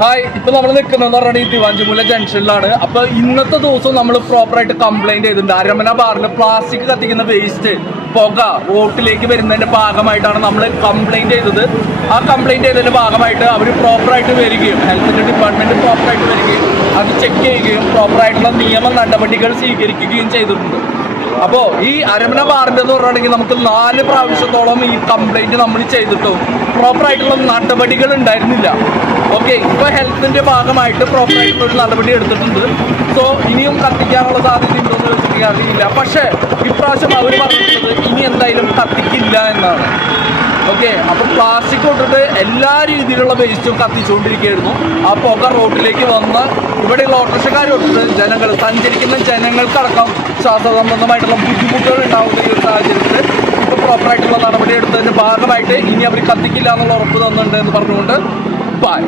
Hi ഇപ്പൊ നമ്മൾ നിൽക്കുന്നത് പറഞ്ഞാൽ ഈ തിരുവാഞ്ചിമൂല ജംഗ്ഷനിലാണ്. അപ്പൊ ഇന്നത്തെ ദിവസം നമ്മൾ പ്രോപ്പർ ആയിട്ട് കംപ്ലൈന്റ് ചെയ്തിട്ടുണ്ട്. അരമന ബാറിൽ പ്ലാസ്റ്റിക് കത്തിക്കുന്ന വേസ്റ്റ് പുക റോട്ടിലേക്ക് വരുന്നതിന്റെ ഭാഗമായിട്ടാണ് നമ്മൾ കംപ്ലൈന്റ് ചെയ്തത്. ആ കംപ്ലൈന്റ് ചെയ്തതിന്റെ ഭാഗമായിട്ട് അവർ പ്രോപ്പർ ആയിട്ട് വരികയും ഹെൽത്തിന്റെ ഡിപ്പാർട്ട്മെന്റ് പ്രോപ്പർ ആയിട്ട് വരികയും അത് ചെക്ക് ചെയ്യുകയും പ്രോപ്പർ ആയിട്ടുള്ള നിയമ നടപടികൾ സ്വീകരിക്കുകയും ചെയ്തിട്ടുണ്ട്. അപ്പോ ഈ അരമന ബാറിന്റെ എന്ന് പറയുകയാണെങ്കിൽ നമുക്ക് നാല് പ്രാവശ്യത്തോളം ഈ കംപ്ലൈന്റ് നമ്മൾ ചെയ്തിട്ടും പ്രോപ്പർ ആയിട്ടുള്ള നടപടികൾ ഉണ്ടായിരുന്നില്ല. ഓക്കെ ഇപ്പൊ ഹെൽത്തിന്റെ ഭാഗമായിട്ട് പ്രോപ്പർ ആയിട്ടുള്ള നടപടി എടുത്തിട്ടുണ്ട്. സോ ഇനിയും കത്തിക്കാനുള്ള സാധ്യത ഉണ്ടോന്ന് വെച്ചിട്ട് അറിയില്ല. പക്ഷേ ഇപ്രാവശ്യം അവർ പറഞ്ഞിട്ടുള്ളത് ഇനി എന്തായാലും കത്തിക്കില്ല എന്നാണ്. ഓക്കെ അപ്പൊ പ്ലാസ്റ്റിക് തൊട്ടിട്ട് എല്ലാ രീതിയിലുള്ള വേസ്റ്റും കത്തിച്ചുകൊണ്ടിരിക്കുകയായിരുന്നു. ആ പുക റോഡിലേക്ക് വന്ന് ഇവിടെയുള്ള ഓട്ടോറിക്ഷക്കാർ തൊട്ടിട്ട് ജനങ്ങൾ സഞ്ചരിക്കുന്ന ജനങ്ങൾക്കടക്കം ശ്വാസസംബന്ധമായിട്ടുള്ള ബുദ്ധിമുട്ടുകൾ ഉണ്ടാവുന്ന ഈ ഒരു സാഹചര്യത്തിൽ ഇപ്പൊ പ്രോപ്പറായിട്ടുള്ള നടപടി എടുത്തതിന്റെ ഭാഗമായിട്ട് ഇനി അവർ കത്തിക്കില്ല എന്നുള്ള ഉറപ്പ് തന്നിട്ടുണ്ട് എന്ന് പറഞ്ഞുകൊണ്ട് ബൈ